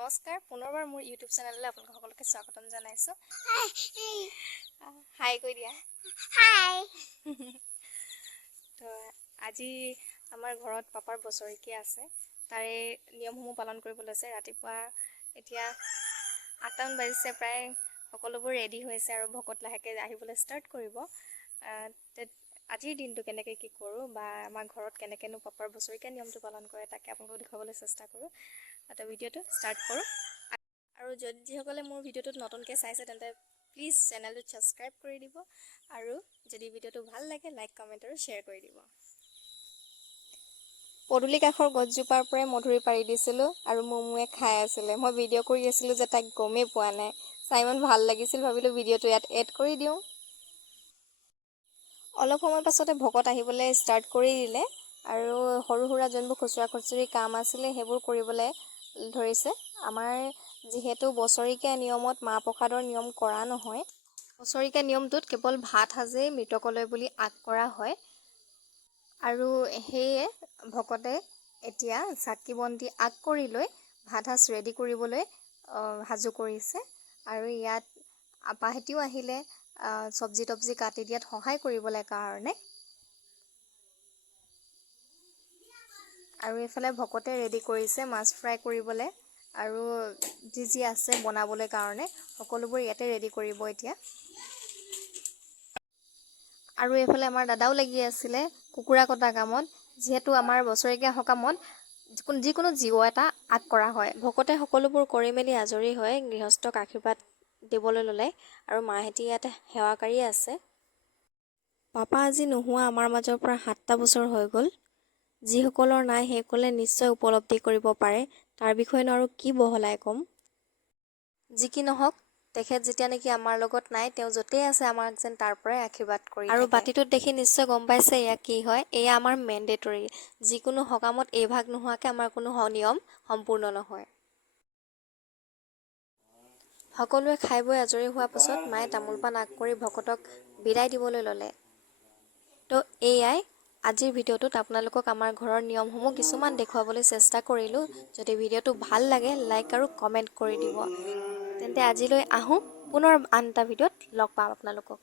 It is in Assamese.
নমস্কাৰ পুনৰবাৰ মোৰ ইউটিউব চেনেললৈ আপোনালোক সকলোকে স্বাগতম জনাইছো। হাই কৈ দিয়া। হাই। তো আজি আমাৰ ঘৰত পাপাৰ বছৰেকীয়া আছে, তাৰে নিয়মসমূহ পালন কৰিবলৈ আছে। ৰাতিপুৱা এতিয়া 8টামান বাজিছে, প্ৰায় সকলোবোৰ ৰেডি হৈছে আৰু ভকত লাহেকৈ আহিবলৈ ষ্টাৰ্ট কৰিব। আজিৰ দিনটো কেনেকৈ কি কৰোঁ বা আমাৰ ঘৰত কেনেকৈনো পাপাৰ বছৰেকীয়া নিয়মটো পালন কৰে তাকে আপোনালোকক দেখুৱাবলৈ চেষ্টা কৰোঁ। তো ভিডিঅ'টো ষ্টাৰ্ট কৰোঁ। আৰু যিসকলে মোৰ ভিডিঅ'টোত নতুনকৈ চাইছে তেন্তে প্লিজ চেনেলটোত ছাবস্ক্ৰাইব কৰি দিব, আৰু যদি ভিডিঅ'টো ভাল লাগে লাইক কমেণ্ট আৰু শ্বেয়াৰ কৰি দিব। পদূলি কাষৰ গছজোপাৰ পৰাই মধুৰি পাৰি দিছিলোঁ আৰু মমুৱে খাই আছিলে। মই ভিডিঅ' কৰি আছিলোঁ যে তাইক গমেই পোৱা নাই। চাই ইমান ভাল লাগিছিল, ভাবিলোঁ ভিডিঅ'টো ইয়াত এড কৰি দিওঁ। অলপ সময় পাছতে ভকত আহিবলৈ ষ্টাৰ্ট কৰি দিলে আৰু সৰু সুৰা যোনবোৰ খুচুৰা খুচুৰি কাম আছিলে সেইবোৰ কৰিবলৈ ধৰিছে। আমাৰ যিহেতু বছৰেকীয়া নিয়মত মাহ প্ৰসাদৰ নিয়ম কৰা নহয়, বছৰেকীয়া নিয়মটোত কেৱল ভাত সাজেই মৃতকলৈ বুলি আগ কৰা হয়। আৰু সেয়ে ভকতে এতিয়া চাকি বন্তি আগ কৰি লৈ ভাত সাজ ৰেডি কৰিবলৈ সাজু কৰিছে। আৰু ইয়াত আপাহেঁতিও আহিলে চব্জি তব্জি কাটি দিয়াত সহায় কৰিবলৈ কাৰণে। আৰু এইফালে ভকতে ৰেডি কৰিছে মাছ ফ্ৰাই কৰিবলৈ আৰু যি আছে বনাবলৈ কাৰণে সকলোবোৰ ইয়াতে ৰেডি কৰিব এতিয়া। আৰু এইফালে আমাৰ দাদাও লাগি আছিলে কুকুৰা কটা কামত। যিহেতু আমাৰ বছৰেকীয়া সকামত যিকোনো জীৱ এটা আগ কৰা হয়। ভকতে সকলোবোৰ কৰি মেলি আজৰি হৈ গৃহস্থক আশীৰ্বাদ দিবলৈ ল'লে আৰু মাহেঁতি ইয়াতে সেৱাকাৰী আছে। পাপা আজি নোহোৱা আমাৰ মাজৰ পৰা 7টা বছৰ হৈ গ'ল। যিসকলৰ নাই সেইসকলে নিশ্চয় উপলব্ধি কৰিব পাৰে। তাৰ বিষয়েনো আৰু কি বহলাই ক'ম। যি কি নহওক, তেখেত যেতিয়া নেকি আমাৰ লগত নাই, তেওঁ য'তেই আছে আমাক যেন তাৰ পৰাই আশীৰ্বাদ কৰি থাকে। আৰু বাতিটোত দেখি নিশ্চয় গম পাইছে এয়া কি হয়। এয়া আমাৰ মেণ্ডেটৰী। যিকোনো সকামত এই ভাগ নোহোৱাকৈ আমাৰ কোনো নিয়ম সম্পূৰ্ণ নহয়। সকলোৱে খাই বৈ আজৰি হোৱাৰ পাছত মায়ে তামোল পাণ আগ কৰি ভকতক বিদায় দিবলৈ ল'লে। তো এয়াই আজিৰ ভিডিঅ'টোত আপোনালোকক আমাৰ ঘৰৰ নিয়মসমূহ কিছুমান দেখুৱাবলৈ চেষ্টা কৰিলোঁ। যদি ভিডিঅ'টো ভাল লাগে লাইক আৰু কমেণ্ট কৰি দিব। তেন্তে আজিলৈ আহোঁ, পুনৰ আন এটা ভিডিঅ'ত লগ পাম আপোনালোকক।